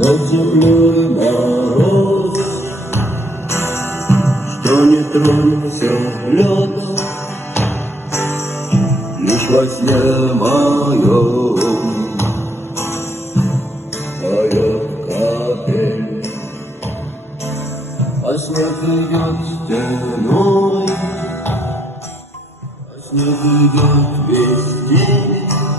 над землей мороз, что не тронулся лед, лишь во сне моем поет капель, а снег идет стеной, а снег идет весь день.